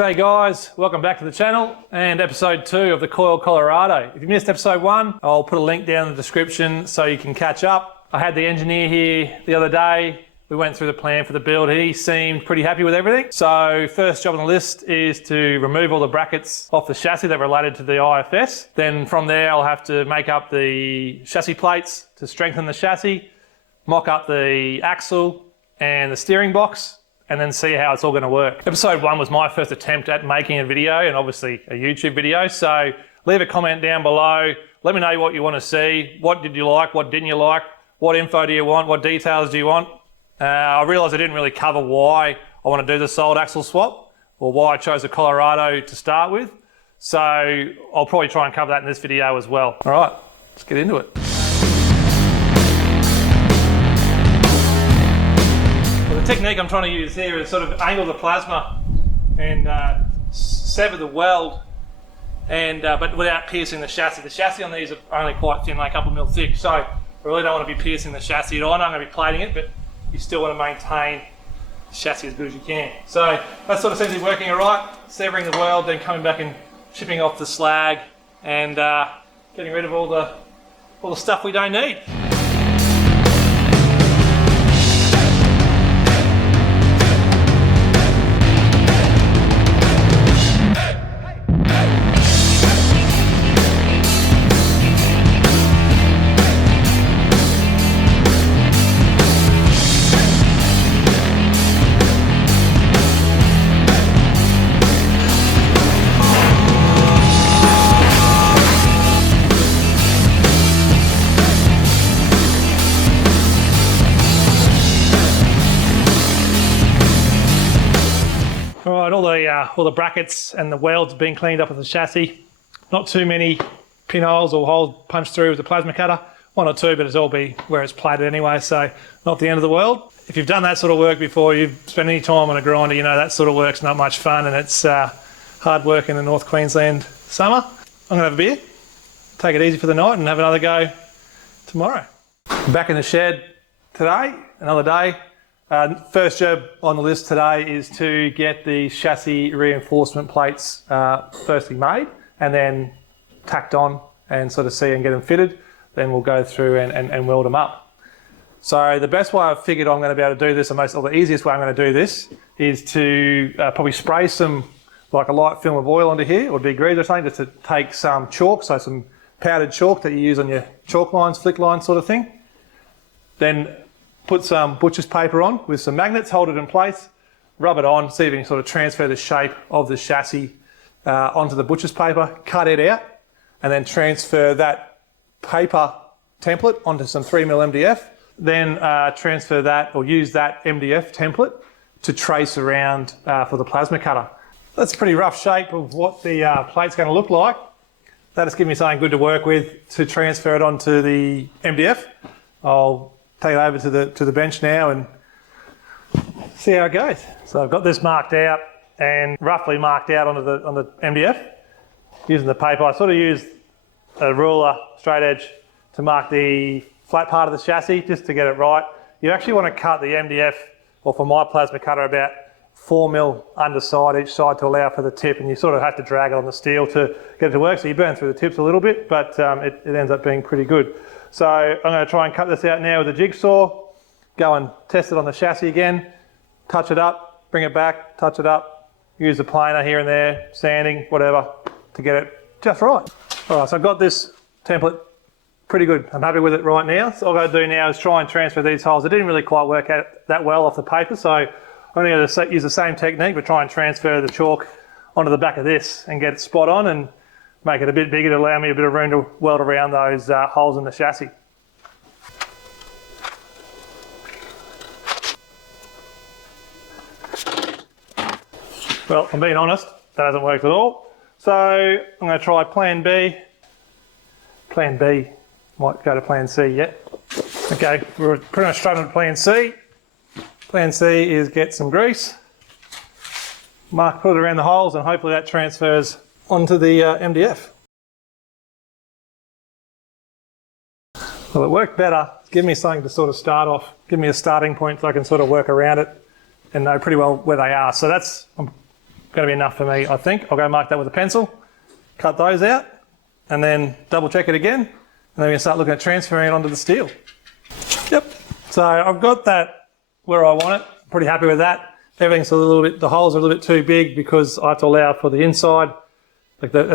G'day guys, welcome back to the channel and episode 2 of the Coiled Colorado. If you missed episode 1, I'll put a link down in the description so you can catch up. I had the engineer here the other day. We went through the plan for the build. He seemed pretty happy with everything. So first job on the list is to remove all the brackets off the chassis that related to the IFS. Then from there I'll have to make up the chassis plates to strengthen the chassis, mock up the axle and the steering box, and then see how it's all going to work. Episode 1 was my first attempt at making a video, and obviously a YouTube video, so leave a comment down below. Let me know what you want to see. What did you like? What didn't you like? What info do you want? What details do you want? I realised I didn't really cover why I want to do the solid axle swap, or why I chose the Colorado to start with. So I'll probably try and cover that in this video as well. All right, let's get into it. The technique I'm trying to use here is sort of angle the plasma and sever the weld, and but without piercing the chassis. The chassis on these are only quite thin, like a couple mil thick, so I really don't want to be piercing the chassis at all. I know I'm going to be plating it, but you still want to maintain the chassis as good as you can. So that sort of seems to be working all right. Severing the weld, then coming back and chipping off the slag and getting rid of all the stuff we don't need. All the brackets and the welds have been cleaned up with the chassis. Not too many pinholes or holes punched through with the plasma cutter. 1 or 2, but it's all be where it's plated anyway, so not the end of the world. If you've done that sort of work before, you've spent any time on a grinder, you know that sort of work's not much fun, and it's hard work in the North Queensland summer. I'm gonna have a beer, take it easy for the night, and have another go tomorrow. Back in the shed today, another day. First job on the list today is to get the chassis reinforcement plates firstly made and then tacked on and sort of see and get them fitted. Then we'll go through and weld them up. So the best way I've figured I'm going to be able to do this, or the easiest way I'm going to do this, is to probably spray some, like a light film of oil onto here, or degrease or something, just to take some chalk, so some powdered chalk that you use on your chalk lines, flick lines sort of thing. Then put some butcher's paper on with some magnets, hold it in place, rub it on, see if you can sort of transfer the shape of the chassis onto the butcher's paper, cut it out, and then transfer that paper template onto some 3mm MDF. Then transfer that, or use that MDF template to trace around for the plasma cutter. That's a pretty rough shape of what the plate's going to look like. That'll give me something good to work with to transfer it onto the MDF. I'll take it over to the bench now and see how it goes. So I've got this marked out and roughly marked out on the MDF using the paper. I sort of used a ruler, straight edge, to mark the flat part of the chassis just to get it right. You actually want to cut the MDF, or for my plasma cutter, about 4mm underside each side to allow for the tip, and you sort of have to drag it on the steel to get it to work. So you burn through the tips a little bit, but it ends up being pretty good. So I'm going to try and cut this out now with a jigsaw, go and test it on the chassis again, touch it up, bring it back, touch it up, use the planer here and there, sanding, whatever, to get it just right. All right, so I've got this template pretty good. I'm happy with it right now. So all I've got to do now is try and transfer these holes. It didn't really quite work out that well off the paper, so I'm only going to use the same technique, but try and transfer the chalk onto the back of this and get it spot on and make it a bit bigger to allow me a bit of room to weld around those holes in the chassis. Well, if I'm being honest, that hasn't worked at all. So I'm going to try plan B. Plan B might go to plan C yet. Okay, we're pretty much straight on to plan C. Plan C is get some grease, put it around the holes, and hopefully that transfers onto the MDF. Well, it worked better. Give me something to sort of start off, give me a starting point so I can sort of work around it and know pretty well where they are. So that's, I'm going to be enough for me, I think. I'll go mark that with a pencil, cut those out, and then double check it again. And then we can start looking at transferring it onto the steel. Yep, so I've got that where I want it. Pretty happy with that. Everything's a little bit, the holes are a little bit too big because I have to allow for the inside. Like that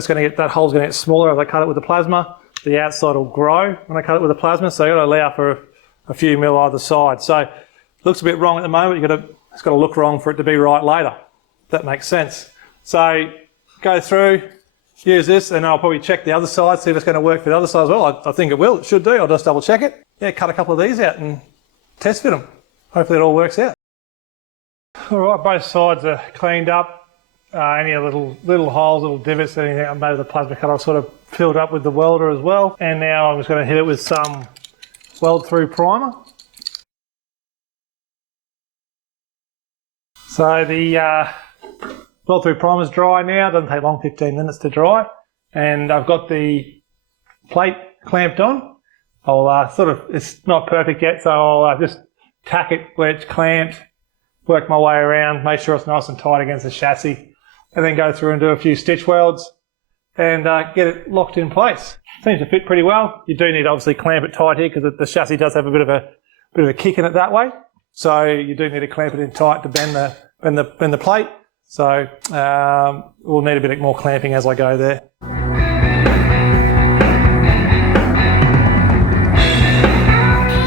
hole's going to get smaller as I cut it with the plasma. The outside will grow when I cut it with the plasma, so you've got to allow for a few mil either side. So it looks a bit wrong at the moment. It's got to look wrong for it to be right later. That makes sense. So go through, use this, and I'll probably check the other side, see if it's going to work for the other side as well. I think it will. It should do. I'll just double check it. Yeah, cut a couple of these out and test fit them. Hopefully it all works out. All right, both sides are cleaned up. Any little holes, little divots, anything I made with the plasma cutter, I've sort of filled up with the welder as well. And now I'm just going to hit it with some weld through primer. So the weld through primer is dry now. It doesn't take long, 15 minutes to dry. And I've got the plate clamped on. It's not perfect yet, so I'll just tack it where it's clamped, work my way around, make sure it's nice and tight against the chassis, and then go through and do a few stitch welds and get it locked in place. Seems to fit pretty well. You do need to obviously clamp it tight here because the chassis does have a bit of a kick in it that way. So you do need to clamp it in tight to bend the plate. So we'll need a bit more clamping as I go there.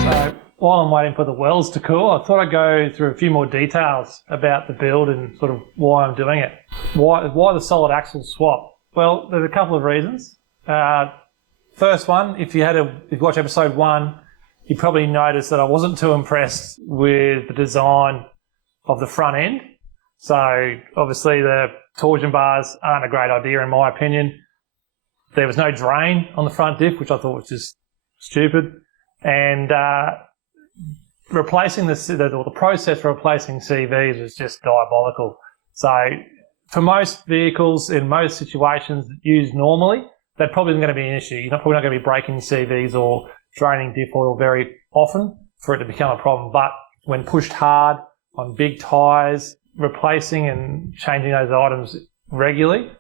So while I'm waiting for the welds to cool, I thought I'd go through a few more details about the build and sort of why I'm doing it. Why the solid axle swap? Well, there's a couple of reasons. First one, if you watch episode 1, you probably noticed that I wasn't too impressed with the design of the front end. So obviously the torsion bars aren't a great idea in my opinion. There was no drain on the front diff, which I thought was just stupid. And replacing the process for replacing CVs was just diabolical. So for most vehicles, in most situations used normally, that probably isn't going to be an issue. You're probably not going to be breaking CVs or draining diff oil very often for it to become a problem. But when pushed hard on big tyres, replacing and changing those items regularly,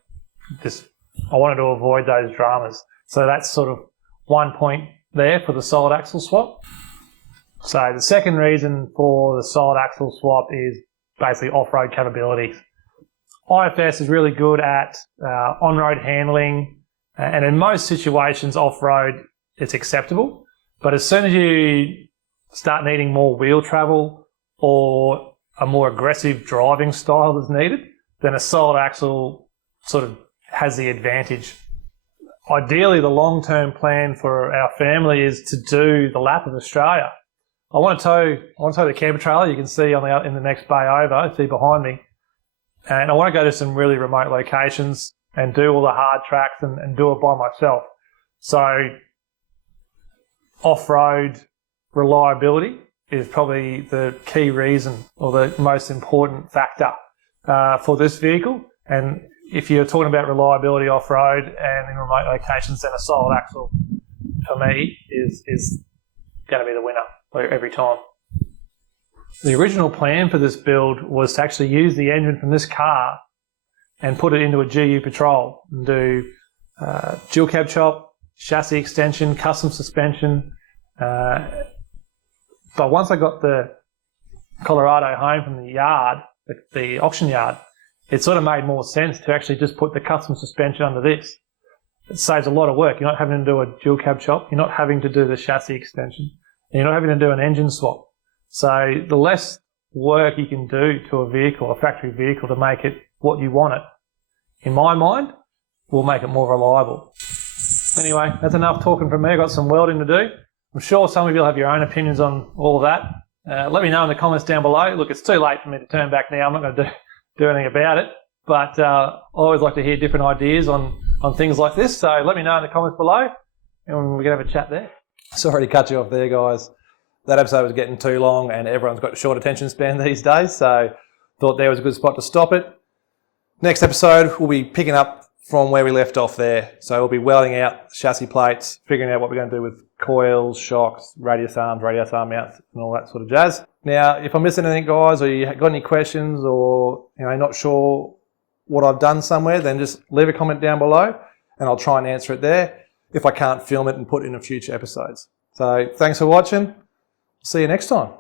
I wanted to avoid those dramas. So that's sort of one point there for the solid axle swap. So the second reason for the solid axle swap is basically off-road capabilities. IFS is really good at on-road handling, and in most situations off-road it's acceptable. But as soon as you start needing more wheel travel or a more aggressive driving style is needed, then a solid axle sort of has the advantage. Ideally, the long-term plan for our family is to do the lap of Australia. I want to tow the camper trailer. You can see in the next bay over, see behind me, and I want to go to some really remote locations and do all the hard tracks and do it by myself. So off-road reliability is probably the key reason or the most important factor for this vehicle. And if you're talking about reliability off-road and in remote locations, then a solid axle for me is going to be the winner every time. The original plan for this build was to actually use the engine from this car and put it into a GU Patrol and do dual cab chop, chassis extension, custom suspension. But once I got the Colorado home from the yard, the auction yard, it sort of made more sense to actually just put the custom suspension under this. It saves a lot of work. You're not having to do a dual cab chop. You're not having to do the chassis extension. And you're not having to do an engine swap. So the less work you can do to a vehicle, a factory vehicle, to make it what you want it, in my mind, will make it more reliable. Anyway, that's enough talking from me. I've got some welding to do. I'm sure some of you will have your own opinions on all of that. Let me know in the comments down below. Look, it's too late for me to turn back now. I'm not going to do anything about it. But I always like to hear different ideas on things like this. So let me know in the comments below and we can have a chat there. Sorry to cut you off there, guys. That episode was getting too long and everyone's got a short attention span these days, so thought there was a good spot to stop it. Next episode, we'll be picking up from where we left off there. So we'll be welding out chassis plates, figuring out what we're going to do with coils, shocks, radius arm mounts, and all that sort of jazz. Now, if I missed anything, guys, or you got any questions or not sure what I've done somewhere, then just leave a comment down below and I'll try and answer it there if I can't film it and put it in a future episodes. So thanks for watching. See you next time.